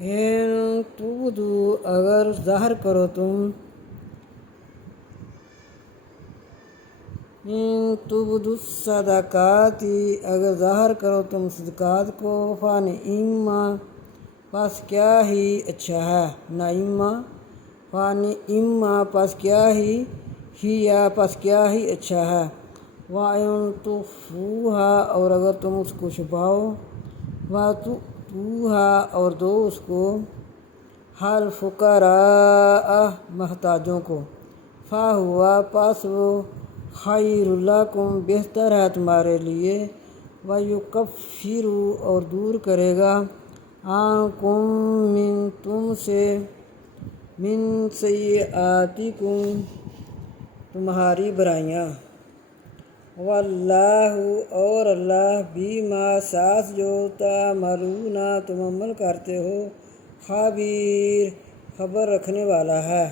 ان تبدو اگر ظاہر کرو تم، ان تبدو الصدقات اگر ظاہر کرو تم صدقات کو، فنعم پس کیا ہی اچھا ہے، نعم فنعم پس کیا ہی یا پس کیا ہی اچھا ہے، وَإِن تُخْفُوهَا اور اگر تم اس کو چھپاؤ، وَتُؤْتُوهَا اور دو اس کو، الفقراء محتاجوں کو، فَهُوَ پس وہ خیر لکم بہتر ہے تمہارے لیے، وَيُكَفِّرُ اور دور کرے گا، عنکم من تم سے، من سیئاتکم تمہاری برائیاں، واللہ اور اللہ بما ساتھ جو تعملون تم عمل کرتے ہو، خبیر خبر رکھنے والا ہے۔